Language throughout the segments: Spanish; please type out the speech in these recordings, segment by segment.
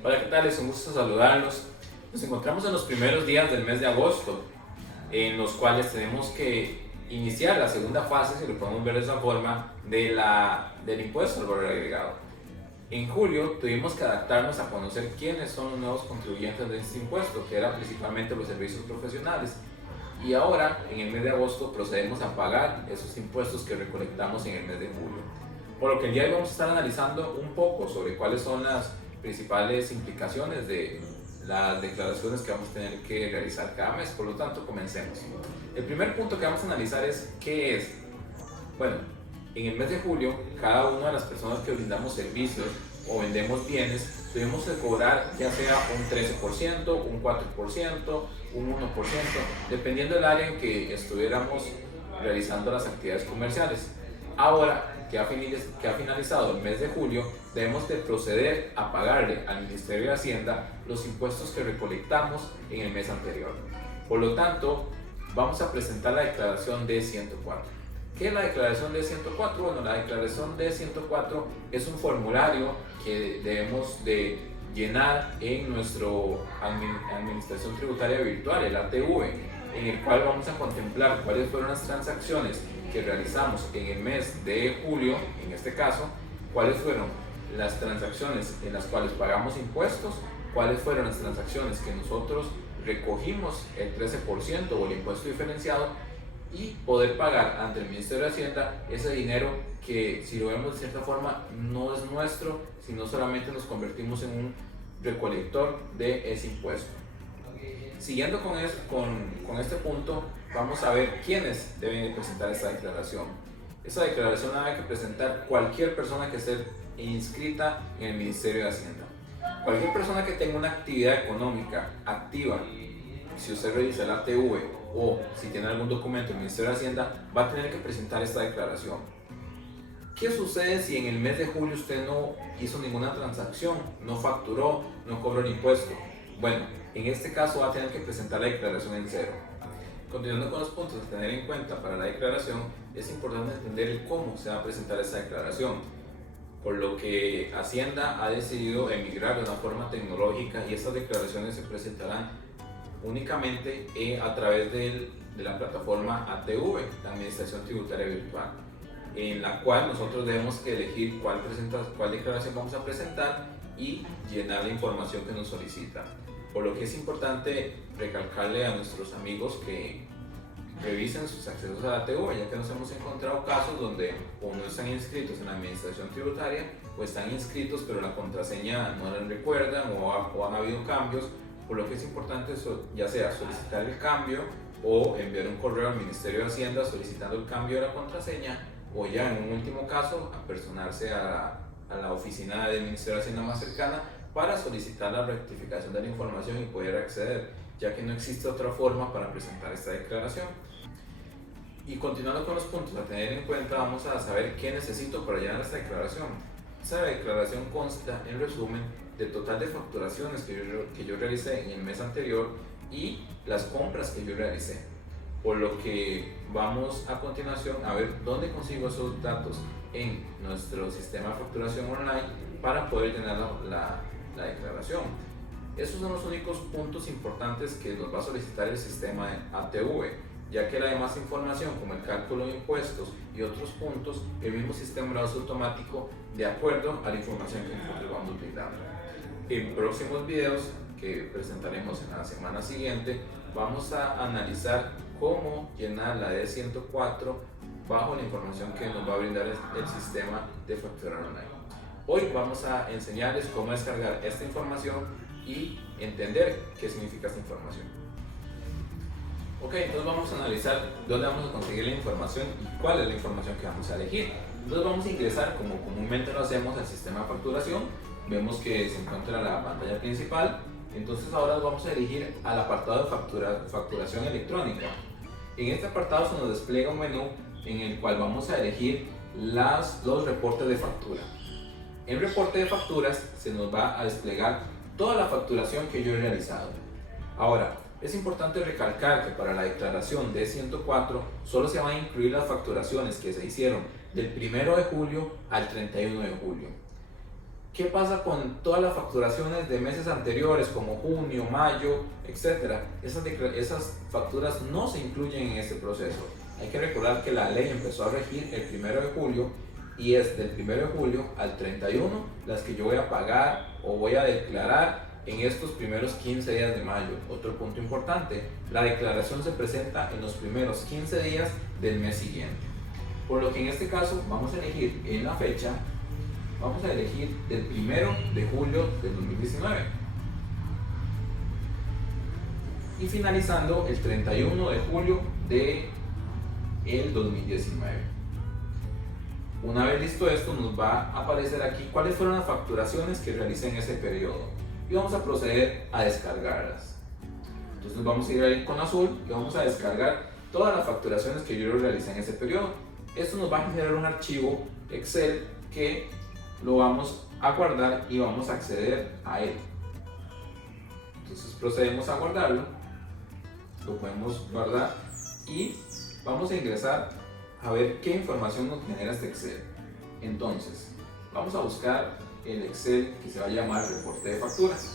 Hola, ¿qué tal? Es un gusto saludarlos. Nos encontramos en los primeros días del mes de agosto, en los cuales tenemos que iniciar la segunda fase, si lo podemos ver de esa forma, del impuesto al valor agregado. En julio tuvimos que adaptarnos a conocer quiénes son los nuevos contribuyentes de este impuesto, que eran principalmente los servicios profesionales. Y ahora, en el mes de agosto, procedemos a pagar esos impuestos que recolectamos en el mes de julio. Por lo que el día de hoy vamos a estar analizando un poco sobre cuáles son las principales implicaciones de las declaraciones que vamos a tener que realizar cada mes. Por lo tanto, comencemos. El primer punto que vamos a analizar es ¿qué es? Bueno, en el mes de julio, cada una de las personas que brindamos servicios o vendemos bienes, tuvimos que cobrar ya sea un 13%, un 4%, un 1%, dependiendo del área en que estuviéramos realizando las actividades comerciales. Ahora que ha finalizado el mes de julio, debemos de proceder a pagarle al Ministerio de Hacienda los impuestos que recolectamos en el mes anterior. Por lo tanto, vamos a presentar la declaración D104. ¿Qué es la declaración D104? Bueno, la declaración D104 es un formulario que debemos de llenar en nuestro Administración Tributaria Virtual, el ATV, en el cual vamos a contemplar cuáles fueron las transacciones que realizamos en el mes de julio, en este caso, cuáles fueron las transacciones en las cuales pagamos impuestos, cuáles fueron las transacciones que nosotros recogimos el 13% o el impuesto diferenciado, y poder pagar ante el Ministerio de Hacienda ese dinero que, si lo vemos de cierta forma, no es nuestro, sino solamente nos convertimos en un recolector de ese impuesto. Siguiendo con este punto, vamos a ver quiénes deben presentar esta declaración. Esta declaración la debe que presentar cualquier persona que esté inscrita en el Ministerio de Hacienda. Cualquier persona que tenga una actividad económica activa, si usted revisa el ATV o si tiene algún documento del Ministerio de Hacienda, va a tener que presentar esta declaración. ¿Qué sucede si en el mes de julio usted no hizo ninguna transacción, no facturó, no cobró el impuesto? Bueno, en este caso va a tener que presentar la declaración en cero. Continuando con los puntos a tener en cuenta para la declaración, es importante entender cómo se va a presentar esta declaración, por lo que Hacienda ha decidido emigrar de una forma tecnológica y estas declaraciones se presentarán únicamente a través de la plataforma ATV, la Administración Tributaria Virtual, en la cual nosotros debemos que elegir cuál declaración vamos a presentar y llenar la información que nos solicita. Por lo que es importante recalcarle a nuestros amigos que revisen sus accesos a la ATV, ya que nos hemos encontrado casos donde o no están inscritos en la Administración Tributaria o están inscritos pero la contraseña no la recuerdan o han habido cambios, por lo que es importante ya sea solicitar el cambio o enviar un correo al Ministerio de Hacienda solicitando el cambio de la contraseña, o ya en un último caso apersonarse a la oficina del Ministerio de Hacienda más cercana para solicitar la rectificación de la información y poder acceder, ya que no existe otra forma para presentar esta declaración. Y continuando con los puntos a tener en cuenta, vamos a saber qué necesito para llenar esta declaración. Esta declaración consta, en resumen, del total de facturaciones que yo realicé en el mes anterior y las compras que yo realicé. Por lo que vamos a continuación a ver dónde consigo esos datos en nuestro sistema de facturación online para poder llenar la declaración. Esos son los únicos puntos importantes que nos va a solicitar el sistema de ATV, ya que la demás información como el cálculo de impuestos y otros puntos, el mismo sistema lo hace automático de acuerdo a la información que nosotros vamos brindando. En próximos videos que presentaremos en la semana siguiente, vamos a analizar cómo llenar la D104 bajo la información que nos va a brindar el sistema de facturar online. Hoy vamos a enseñarles cómo descargar esta información y entender qué significa esta información. Ok, entonces vamos a analizar dónde vamos a conseguir la información y cuál es la información que vamos a elegir. Entonces vamos a ingresar, como comúnmente lo hacemos, al sistema de facturación. Vemos que se encuentra la pantalla principal. Entonces ahora vamos a elegir al apartado de facturación electrónica. En este apartado se nos despliega un menú en el cual vamos a elegir los reportes de factura. En reporte de facturas se nos va a desplegar toda la facturación que yo he realizado. Ahora, es importante recalcar que para la declaración D104 solo se van a incluir las facturaciones que se hicieron del 1 de julio al 31 de julio. ¿Qué pasa con todas las facturaciones de meses anteriores como junio, mayo, etcétera? Esas facturas no se incluyen en este proceso. Hay que recordar que la ley empezó a regir el 1 de julio y es del 1 de julio al 31 las que yo voy a pagar o voy a declarar en estos primeros 15 días de mayo. Otro punto importante, la declaración se presenta en los primeros 15 días del mes siguiente. Por lo que en este caso vamos a elegir en la fecha, vamos a elegir del 1 de julio del 2019 y finalizando el 31 de julio del 2019. Una vez listo esto, nos va a aparecer aquí cuáles fueron las facturaciones que realicé en ese periodo y vamos a proceder a descargarlas. Entonces vamos a ir ahí con azul y vamos a descargar todas las facturaciones que yo realicé en ese periodo. Esto nos va a generar un archivo Excel que lo vamos a guardar y vamos a acceder a él. Entonces procedemos a guardarlo, lo podemos guardar y vamos a ingresar a ver qué información nos genera este Excel. Entonces vamos a buscar el Excel que se va a llamar reporte de facturas.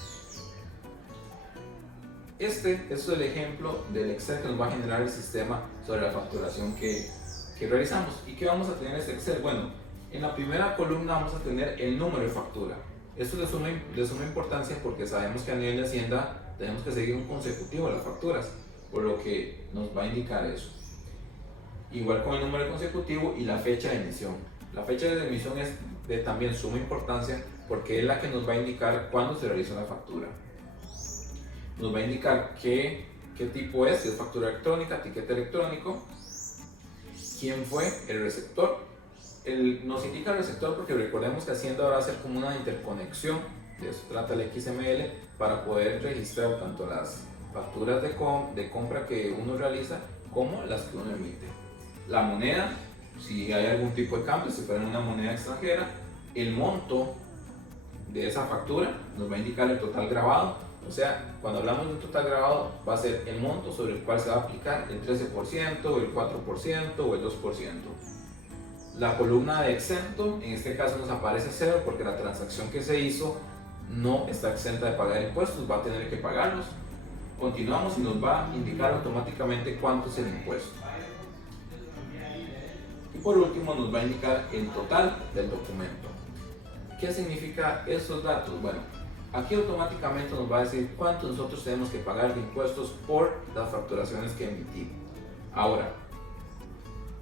Este es el ejemplo del Excel que nos va a generar el sistema sobre la facturación que realizamos. ¿Y qué vamos a tener en este Excel? Bueno, en la primera columna vamos a tener el número de factura. Esto es de suma importancia porque sabemos que a nivel de Hacienda tenemos que seguir un consecutivo de las facturas, por lo que nos va a indicar eso. Igual con el número consecutivo y la fecha de emisión. La fecha de emisión es de también suma importancia porque es la que nos va a indicar cuándo se realizó la factura. Nos va a indicar qué tipo es, si es factura electrónica, tiquete electrónico, quién fue el receptor. Nos indica el receptor porque recordemos que Hacienda va a hacer como una interconexión, de eso trata el XML, para poder registrar tanto las facturas de compra que uno realiza como las que uno emite. La moneda, si hay algún tipo de cambio, si fuera una moneda extranjera, el monto de esa factura nos va a indicar el total grabado. O sea, cuando hablamos de un total grabado, va a ser el monto sobre el cual se va a aplicar el 13%, el 4% o el 2%. La columna de exento, en este caso nos aparece 0 porque la transacción que se hizo no está exenta de pagar impuestos, va a tener que pagarlos. Continuamos y nos va a indicar automáticamente cuánto es el impuesto. Y por último nos va a indicar el total del documento. ¿Qué significa esos datos? Bueno, aquí automáticamente nos va a decir cuánto nosotros tenemos que pagar de impuestos por las facturaciones que emitimos. Ahora,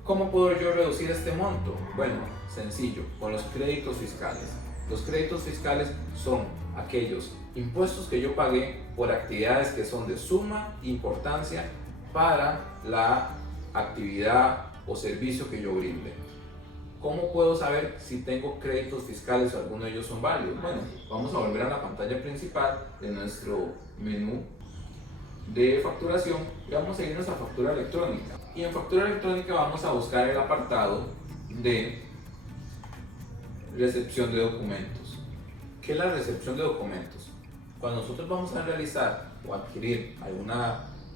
¿cómo puedo yo reducir este monto? Bueno, sencillo, con los créditos fiscales. Los créditos fiscales son aquellos impuestos que yo pagué por actividades que son de suma importancia para la actividad o servicio que yo brinde. ¿Cómo puedo saber si tengo créditos fiscales o alguno de ellos son válidos? Bueno, vamos a volver a la pantalla principal de nuestro menú de facturación y vamos a irnos a factura electrónica. Y en factura electrónica vamos a buscar el apartado de recepción de documentos. ¿Qué es la recepción de documentos? Cuando nosotros vamos a realizar o adquirir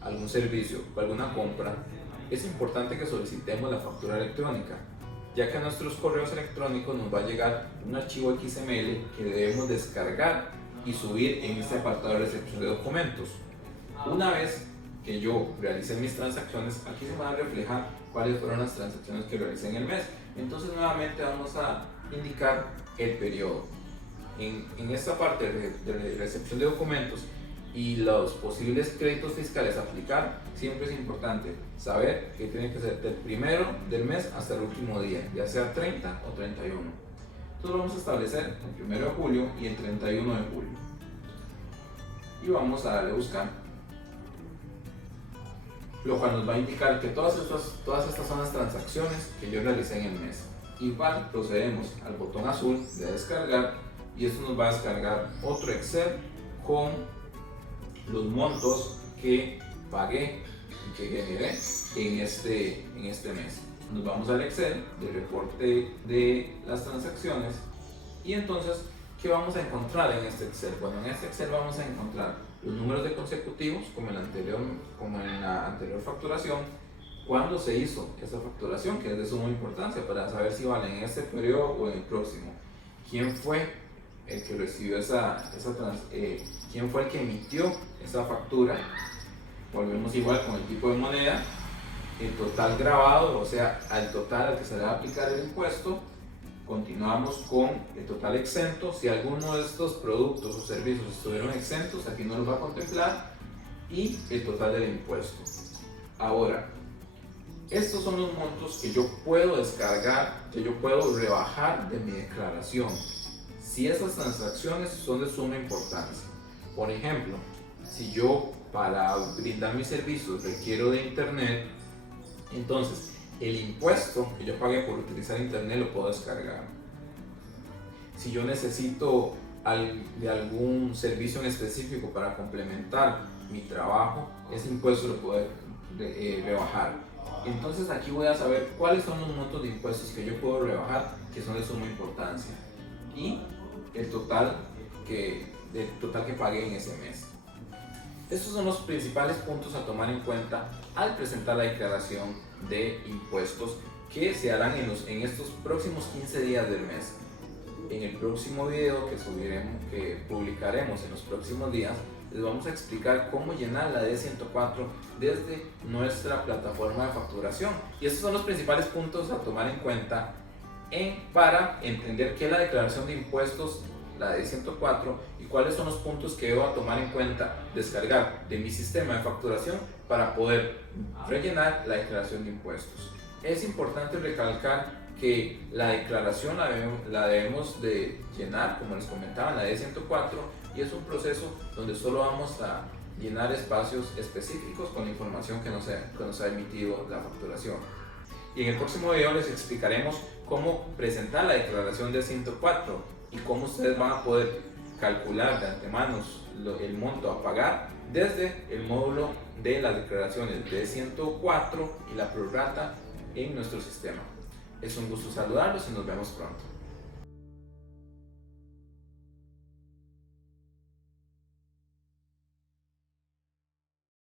algún servicio o alguna compra, es importante que solicitemos la factura electrónica, ya que a nuestros correos electrónicos nos va a llegar un archivo XML que debemos descargar y subir en este apartado de recepción de documentos. Una vez que yo realicé mis transacciones, aquí se me va a reflejar cuáles fueron las transacciones que realicé en el mes. Entonces nuevamente vamos a indicar el periodo. En esta parte de recepción de documentos y los posibles créditos fiscales a aplicar, siempre es importante saber que tiene que ser del primero del mes hasta el último día, ya sea 30 o 31. Entonces vamos a establecer el 1 de julio y el 31 de julio. Y vamos a darle a buscar, lo cual nos va a indicar que todas estas son las transacciones que yo realicé en el mes. Igual procedemos al botón azul de descargar y esto nos va a descargar otro Excel con los montos que pagué y que generé en este mes. Nos vamos al Excel del reporte de las transacciones y entonces, ¿qué vamos a encontrar en este Excel? Bueno, en este Excel vamos a encontrar los números de consecutivos como en la anterior facturación, cuándo se hizo esa facturación, que es de suma importancia para saber si vale en este periodo o en el próximo, quién fue el que recibió quién fue el que emitió esa factura. Volvemos igual con el tipo de moneda, el total grabado, o sea, al total al que se le va a aplicar el impuesto. Continuamos con el total exento. Si alguno de estos productos o servicios estuvieron exentos, aquí no los va a contemplar, y el total del impuesto. Ahora, estos son los montos que yo puedo descargar, que yo puedo rebajar de mi declaración, si esas transacciones son de suma importancia. Por ejemplo, si yo para brindar mis servicios requiero de internet, entonces el impuesto que yo pagué por utilizar internet lo puedo descargar. Si yo necesito de algún servicio en específico para complementar mi trabajo, ese impuesto lo puedo rebajar. Entonces aquí voy a saber cuáles son los montos de impuestos que yo puedo rebajar, que son de suma importancia, y el total que pagué en ese mes. Estos son los principales puntos a tomar en cuenta al presentar la declaración de impuestos, que se harán en estos próximos 15 días del mes. En el próximo video que publicaremos en los próximos días, les vamos a explicar cómo llenar la D104 desde nuestra plataforma de facturación. Y estos son los principales puntos a tomar en cuenta para entender qué es la declaración de impuestos, la D104, y cuáles son los puntos que debo tomar en cuenta, descargar de mi sistema de facturación para poder rellenar la declaración de impuestos. Es importante recalcar que la declaración la debemos de llenar, como les comentaba, en la D104, y es un proceso donde solo vamos a llenar espacios específicos con la información que nos ha emitido la facturación. Y en el próximo video les explicaremos cómo presentar la declaración D104 y cómo ustedes van a poder calcular de antemano el monto a pagar desde el módulo de las declaraciones D104 y la prorrata en nuestro sistema. Es un gusto saludarlos y nos vemos pronto.